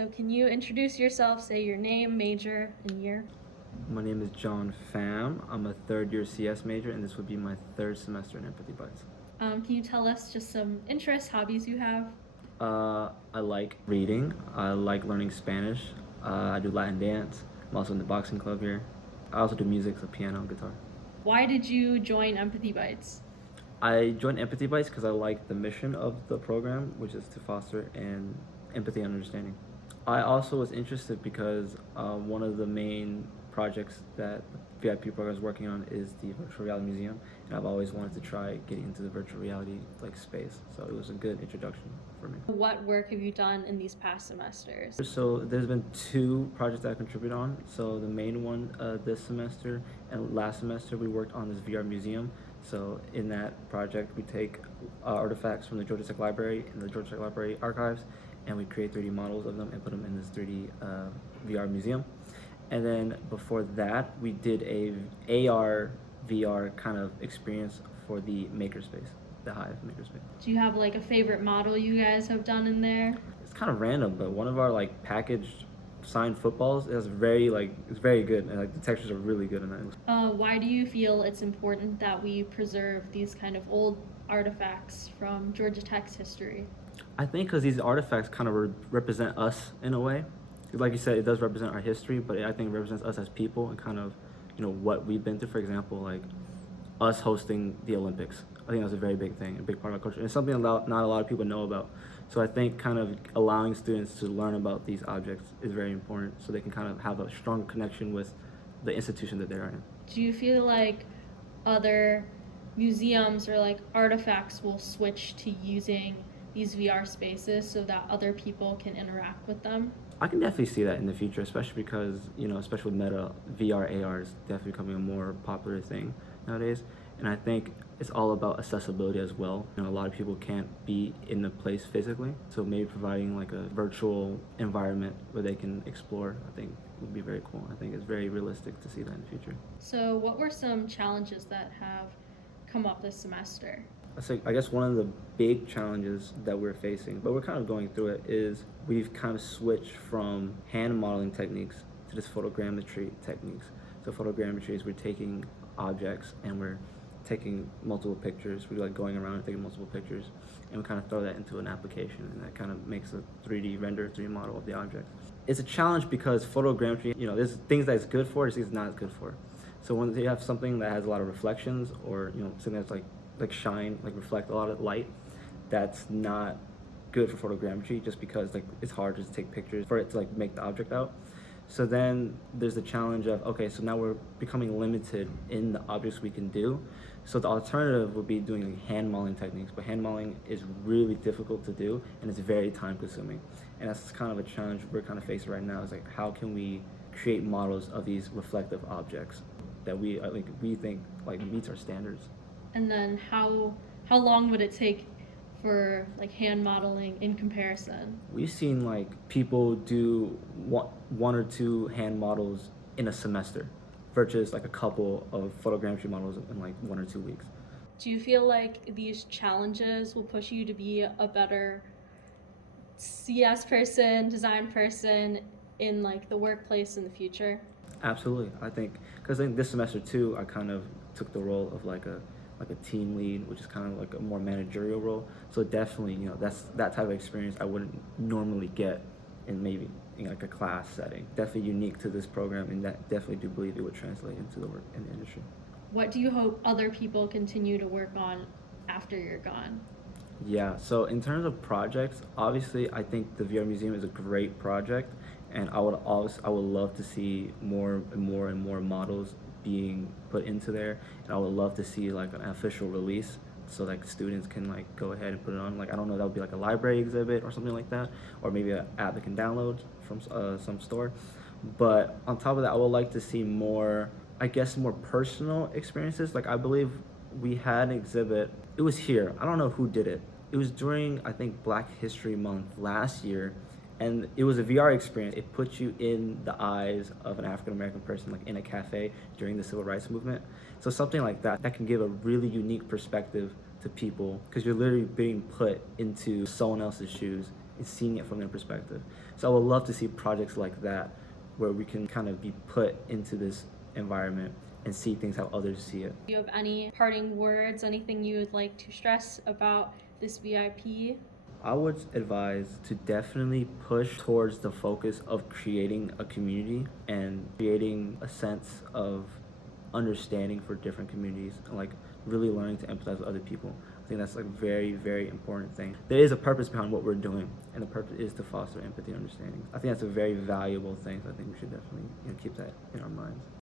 So can you introduce yourself, say your name, major, and year? My name is John Pham. I'm a third year CS major, and this would be my third semester in Empathy Bites. Can you tell us just some interests, hobbies you have? I like reading. I like learning Spanish. I do Latin dance. I'm also in the boxing club here. I also do music, so piano and guitar. Why did you join Empathy Bites? I joined Empathy Bites because I like the mission of the program, which is to foster empathy and understanding. I also was interested because one of the main projects that the VIP program is working on is the virtual reality museum, and I've always wanted to try getting into the virtual reality space. So it was a good introduction for me. What work have you done in these past semesters? So there's been two projects that I contribute on. So the main one this semester and last semester we worked on this VR museum. So in that project we take artifacts from the Georgia Tech Library and the Georgia Tech Library archives, and we create 3D models of them and put them in this 3D VR museum. And then before that, we did a AR VR kind of experience for the makerspace, the Hive makerspace. Do you have like a favorite model you guys have done in there? It's kind of random, but one of our like packaged signed footballs is very it's very good, and like the textures are really good in that. Why do you feel it's important that we preserve these kind of old artifacts from Georgia Tech's history? I think because these artifacts kind of represent us in a way. Like you said, it does represent our history, but I think it represents us as people and kind of, what we've been through. For example, like us hosting the Olympics. I think that's a very big thing, a big part of our culture. And it's something not a lot of people know about. So I think kind of allowing students to learn about these objects is very important so they can kind of have a strong connection with the institution that they're in. Do you feel like other museums or like artifacts will switch to using these VR spaces so that other people can interact with them? I can definitely see that in the future, especially because, especially with Meta, VR, AR is definitely becoming a more popular thing nowadays. And I think it's all about accessibility as well. A lot of people can't be in the place physically, so maybe providing like a virtual environment where they can explore, I think would be very cool. I think it's very realistic to see that in the future. So what were some challenges that have come up this semester? I guess one of the big challenges that we're facing, but we're kind of going through it, is we've kind of switched from hand modeling techniques to this photogrammetry techniques. So photogrammetry is we're taking objects and we're taking multiple pictures. We're like going around and taking multiple pictures, and we kind of throw that into an application, and that kind of makes a 3D render, 3D model of the object. It's a challenge because photogrammetry, there's things that it's good for, there's things it's not good for. So when you have something that has a lot of reflections, or something that's like shine, like reflect a lot of light, that's not good for photogrammetry, just because like it's hard to take pictures for it to like make the object out. So then there's the challenge of, okay, so now we're becoming limited in the objects we can do. So the alternative would be doing hand modeling techniques, but hand modeling is really difficult to do and it's very time consuming. And that's kind of a challenge we're kind of facing right now, is like, how can we create models of these reflective objects that we think like meets our standards? And then how long would it take for like hand modeling in comparison? We've seen like people do one or two hand models in a semester versus like a couple of photogrammetry models in like 1 or 2 weeks. Do you feel like these challenges will push you to be a better CS person, design person in like the workplace in the future? Absolutely. I think because this semester too, I kind of took the role of like a team lead, which is kind of like a more managerial role. So definitely, that's that type of experience I wouldn't normally get in maybe in like a class setting. Definitely unique to this program, and that definitely do believe it would translate into the work in the industry. What do you hope other people continue to work on after you're gone? Yeah, so in terms of projects, obviously I think the VR Museum is a great project, and I would love to see more and more models being put into there, and I would love to see like an official release so like students can like go ahead and put it on, like, I don't know, that would be like a library exhibit or something like that, or maybe an app that can download from some store. But on top of that, I would like to see more, I guess, more personal experiences. Like I believe we had an exhibit, it was here, I don't know who did it, it was during I think Black History Month last year, and it was a VR experience. It puts you in the eyes of an African American person, like in a cafe during the civil rights movement. So something like that can give a really unique perspective to people, because you're literally being put into someone else's shoes and seeing it from their perspective. So I would love to see projects like that where we can kind of be put into this environment and see things how others see it. Do you have any parting words, anything you would like to stress about this VIP? I would advise to definitely push towards the focus of creating a community and creating a sense of understanding for different communities and like really learning to empathize with other people. I think that's like a very, very important thing. There is a purpose behind what we're doing, and the purpose is to foster empathy and understanding. I think that's a very valuable thing, so I think we should definitely keep that in our minds.